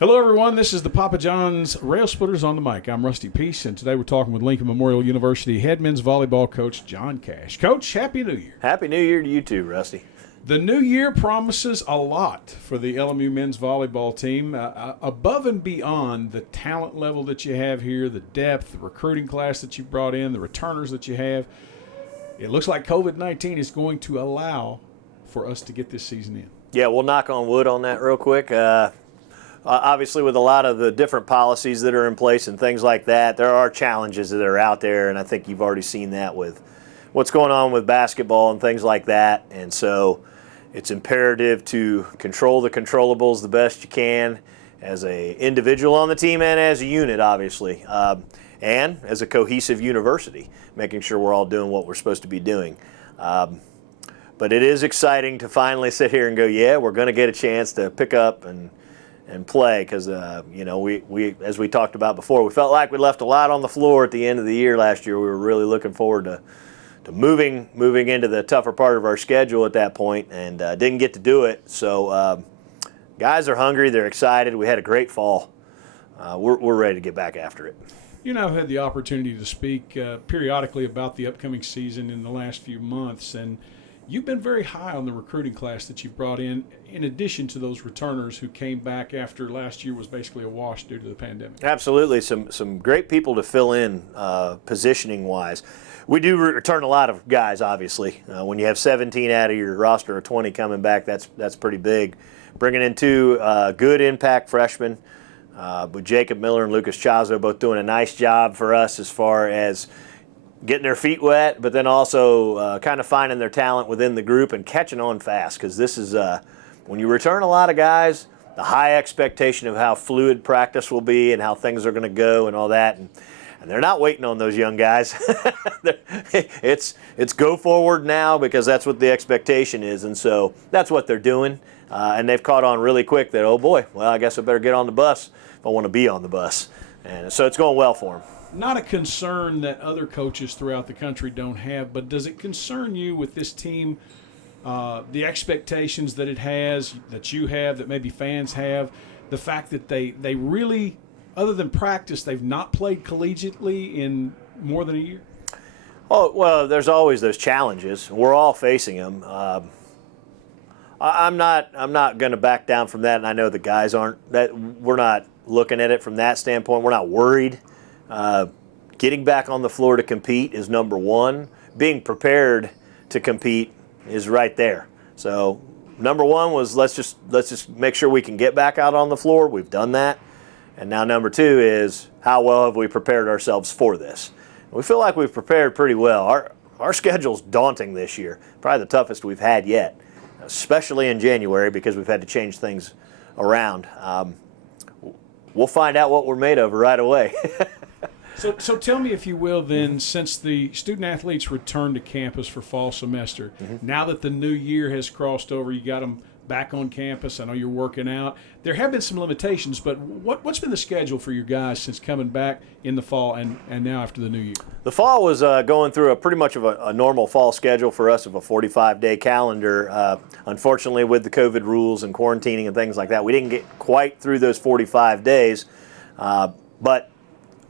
Hello, everyone. This is the Papa John's Railsplitters on the mic. I'm Rusty Peace, and today we're talking with Lincoln Memorial University head men's volleyball coach John Cash. Coach, Happy New Year. Happy New Year to you too, Rusty. The new year promises a lot for the LMU men's volleyball team. Above and beyond the talent level that you have here, the depth, the recruiting class that you brought in, the returners that you have, it looks like COVID-19 is going to allow for us to get this season in. Yeah, we'll knock on wood on that real quick. Obviously, with a lot of the different policies that are in place and things like that, there are challenges that are out there, and I think you've already seen that with what's going on with basketball and things like that. And so it's imperative to control the controllables the best you can as an individual on the team and as a unit, obviously, and as a cohesive university, making sure we're all doing what we're supposed to be doing. But it is exciting to finally sit here and go, yeah, we're going to get a chance to pick up and play because, we as we talked about before, we felt like we left a lot on the floor at the end of the year last year. We were really looking forward to moving into the tougher part of our schedule at that point and didn't get to do it. So guys are hungry. They're excited. We had a great fall. We're ready to get back after it. You and I have had the opportunity to speak periodically about the upcoming season in the last few months, and you've been very high on the recruiting class that you've brought in addition to those returners who came back after last year was basically a wash due to the pandemic. Absolutely. Some great people to fill in positioning-wise. We do return a lot of guys, obviously. When you have 17 out of your roster of 20 coming back, that's pretty big. Bringing in two good impact freshmen with Jacob Miller and Lucas Chazo both doing a nice job for us as far as getting their feet wet, but then also kind of finding their talent within the group and catching on fast, because this is when you return a lot of guys, the high expectation of how fluid practice will be and how things are going to go and all that, and they're not waiting on those young guys. It's go forward now, because that's what the expectation is, and so that's what they're doing, and they've caught on really quick that, oh boy, well, I guess I better get on the bus if I want to be on the bus, and so it's going well for them. Not a concern that other coaches throughout the country don't have, but does it concern you with this team, the expectations that it has, that you have, that maybe fans have, the fact that they really, other than practice, they've not played collegiately in more than a year? Oh, well, there's always those challenges. We're all facing them. I'm not going to back down from that, and I know the guys aren't. That we're not looking at it from that standpoint. We're not worried. Getting back on the floor to compete is number one. Being prepared to compete is right there. So number one was let's just make sure we can get back out on the floor. We've done that. And now number two is how well have we prepared ourselves for this? We feel like we've prepared pretty well. Our schedule's daunting this year, probably the toughest we've had yet, especially in January because we've had to change things around. We'll find out what we're made of right away. So tell me, if you will, then, since the student-athletes returned to campus for fall semester, now that the new year has crossed over, you got them back on campus, I know you're working out. There have been some limitations, but what's been the schedule for your guys since coming back in the fall and now after the new year? The fall was going through a pretty much of a normal fall schedule for us of a 45-day calendar. Unfortunately, with the COVID rules and quarantining and things like that, we didn't get quite through those 45 days, but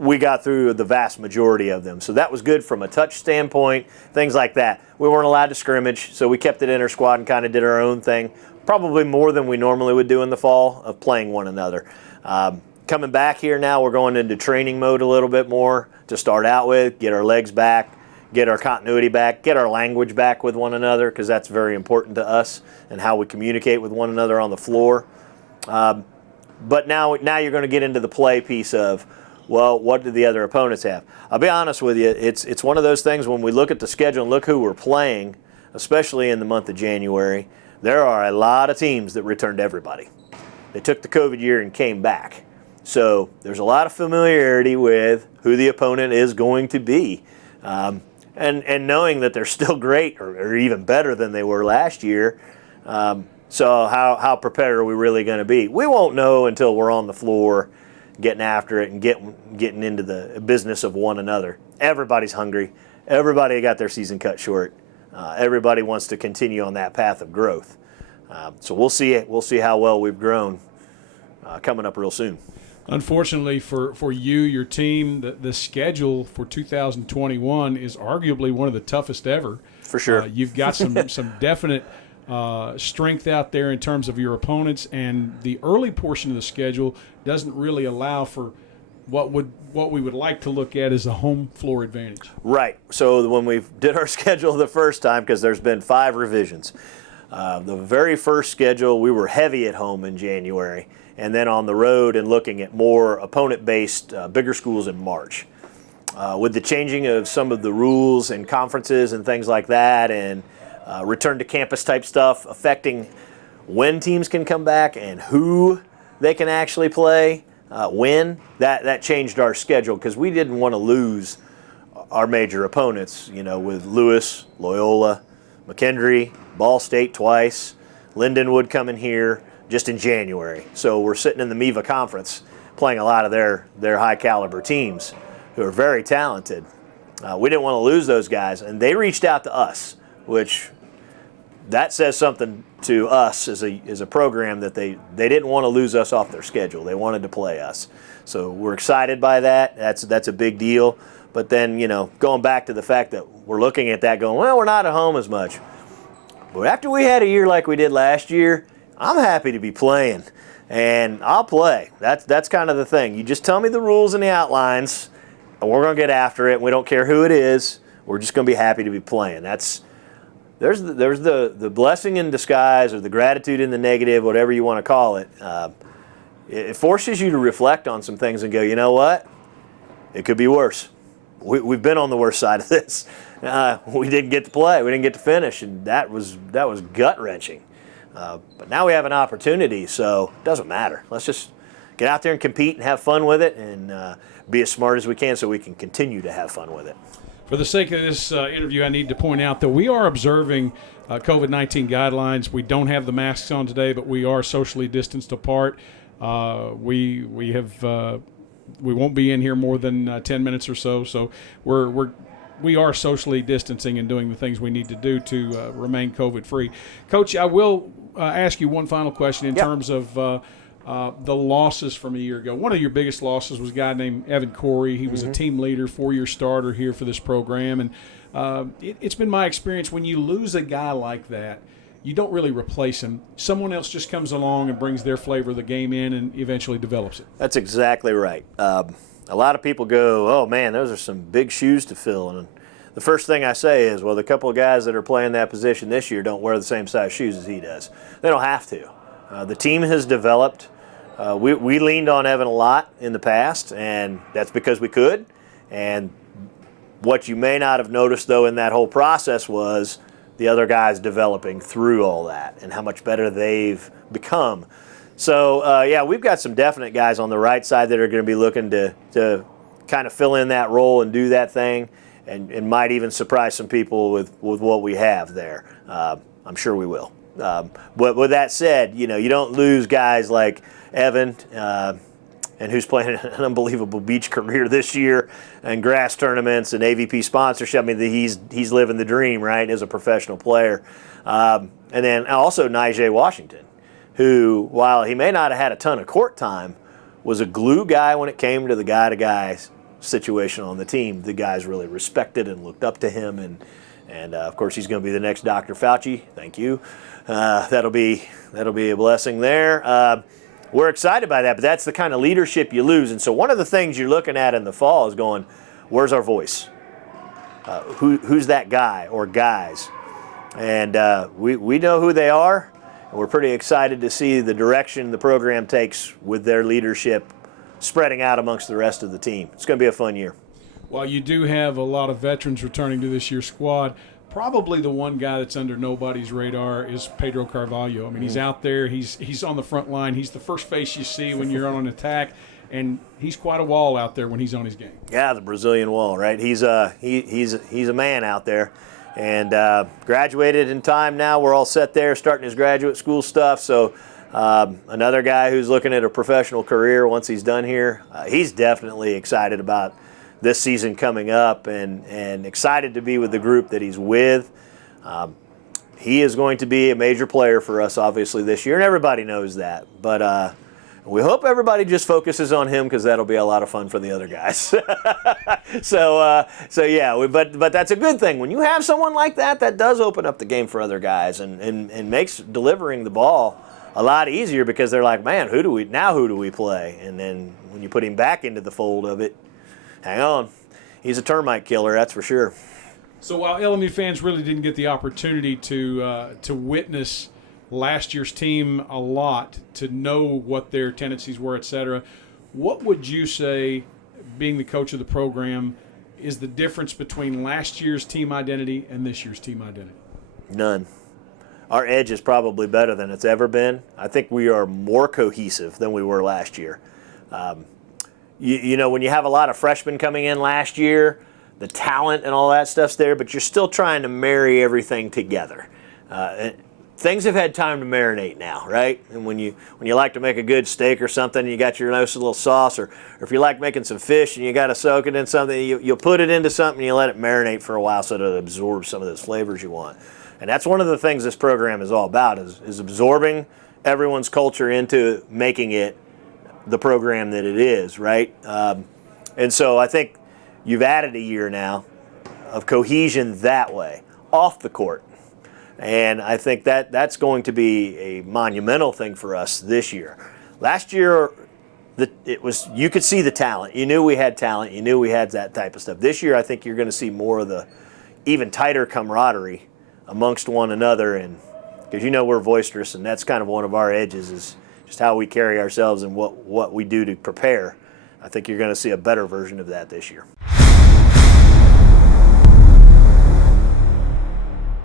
we got through the vast majority of them. So that was good from a touch standpoint, things like that. We weren't allowed to scrimmage, so we kept it inter-squad and kind of did our own thing, probably more than we normally would do in the fall of playing one another. Coming back here now, we're going into training mode a little bit more to start out with, get our legs back, get our continuity back, get our language back with one another, because that's very important to us and how we communicate with one another on the floor. But now you're going to get into the play piece of, well, what do the other opponents have? I'll be honest with you, it's one of those things when we look at the schedule and look who we're playing, especially in the month of January, there are a lot of teams that returned everybody. They took the COVID year and came back. So there's a lot of familiarity with who the opponent is going to be. And knowing that they're still great or even better than they were last year. So how prepared are we really going to be? We won't know until we're on the floor getting after it and getting into the business of one another. Everybody's hungry. Everybody got their season cut short. Everybody wants to continue on that path of growth. So we'll see how well we've grown coming up real soon. Unfortunately for you, your team, the schedule for 2021 is arguably one of the toughest ever. For sure. You've got some definite strength out there in terms of your opponents, and the early portion of the schedule doesn't really allow for what we would like to look at as a home floor advantage. Right. So when we did our schedule the first time, because there's been 5 revisions, the very first schedule we were heavy at home in January, and then on the road and looking at more opponent-based bigger schools in March. With the changing of some of the rules and conferences and things like that, and return to campus type stuff affecting when teams can come back and who they can actually play, when, that changed our schedule, because we didn't want to lose our major opponents, with Lewis, Loyola, McKendree, Ball State twice, Lindenwood coming here just in January. So we're sitting in the MEVA conference playing a lot of their high caliber teams who are very talented. We didn't want to lose those guys, and they reached out to us, which that says something to us as a program, that they didn't want to lose us off their schedule. They wanted to play us. So we're excited by that. That's a big deal. But then, going back to the fact that we're looking at that going, well, we're not at home as much. But after we had a year like we did last year, I'm happy to be playing, and I'll play. That's kind of the thing. You just tell me the rules and the outlines, and we're going to get after it. We don't care who it is. We're just going to be happy to be playing. There's the blessing in disguise, or the gratitude in the negative, whatever you want to call it. It forces you to reflect on some things and go, you know what? It could be worse. We've been on the worst side of this. We didn't get to play. We didn't get to finish, and that was gut-wrenching. But now we have an opportunity, so it doesn't matter. Let's just get out there and compete and have fun with it, and be as smart as we can so we can continue to have fun with it. For the sake of this interview, I need to point out that we are observing COVID-19 guidelines. We don't have the masks on today, but we are socially distanced apart. We won't be in here more than 10 minutes or so. So we are socially distancing and doing the things we need to do to remain COVID-free. Coach, I will ask you one final question in terms of the losses from a year ago. One of your biggest losses was a guy named Evan Corey. He was a team leader, 4-year starter here for this program. And it's been my experience, when you lose a guy like that, you don't really replace him. Someone else just comes along and brings their flavor of the game in and eventually develops it. That's exactly right. A lot of people go, oh, man, those are some big shoes to fill. And the first thing I say is, well, the couple of guys that are playing that position this year don't wear the same size shoes as he does. They don't have to. The team has developed. We leaned on Evan a lot in the past, and that's because we could. And what you may not have noticed, though, in that whole process was the other guys developing through all that and how much better they've become. So, we've got some definite guys on the right side that are going to be looking to kind of fill in that role and do that thing, and might even surprise some people with what we have there. I'm sure we will. But with that said, you don't lose guys like Evan, and who's playing an unbelievable beach career this year, and grass tournaments and AVP sponsorship. I mean, he's living the dream, right, as a professional player. And then also Nigel Washington, who, while he may not have had a ton of court time, was a glue guy when it came to the guy-to-guy situation on the team. The guys really respected and looked up to him, and of course he's going to be the next Dr. Fauci. Thank you. That'll be a blessing there. We're excited by that, but that's the kind of leadership you lose. And so one of the things you're looking at in the fall is going, where's our voice? Who's that guy or guys? And we know who they are, and we're pretty excited to see the direction the program takes with their leadership spreading out amongst the rest of the team. It's going to be a fun year. While you do have a lot of veterans returning to this year's squad, probably the one guy that's under nobody's radar is Pedro Carvalho. I mean, he's out there. He's on the front line. He's the first face you see when you're on an attack, and he's quite a wall out there when he's on his game. Yeah, the Brazilian wall, right? He's a man out there, and graduated in time now. We're all set there, starting his graduate school stuff. So another guy who's looking at a professional career once he's done here. He's definitely excited about this season coming up, and excited to be with the group that he's with. He is going to be a major player for us, obviously, this year, and everybody knows that. But We hope everybody just focuses on him because that'll be a lot of fun for the other guys. So yeah, but that's a good thing. When you have someone like that, that does open up the game for other guys and makes delivering the ball a lot easier because they're like, man, who do we play? And then when you put him back into the fold of it, hang on, he's a termite killer, that's for sure. So while LMU fans really didn't get the opportunity to witness last year's team a lot, to know what their tendencies were, etc., what would you say, being the coach of the program, is the difference between last year's team identity and this year's team identity? None. Our edge is probably better than it's ever been. I think we are more cohesive than we were last year. You know, when you have a lot of freshmen coming in last year, the talent and all that stuff's there, but you're still trying to marry everything together. Things have had time to marinate now, right? And when you like to make a good steak or something, you got your nice little sauce, or if you like making some fish and you got to soak it in something, you'll put it into something and you let it marinate for a while so that it absorbs some of those flavors you want. And that's one of the things this program is all about, is absorbing everyone's culture into making it the program that it is, right? And so I think you've added a year now of cohesion that way, off the court. And I think that's going to be a monumental thing for us this year. Last year, you could see the talent. You knew we had talent. You knew we had that type of stuff. This year, I think you're going to see more of the even tighter camaraderie amongst one another, and because you know we're boisterous, and that's kind of one of our edges, is just how we carry ourselves and what we do to prepare. I think you're going to see a better version of that this year.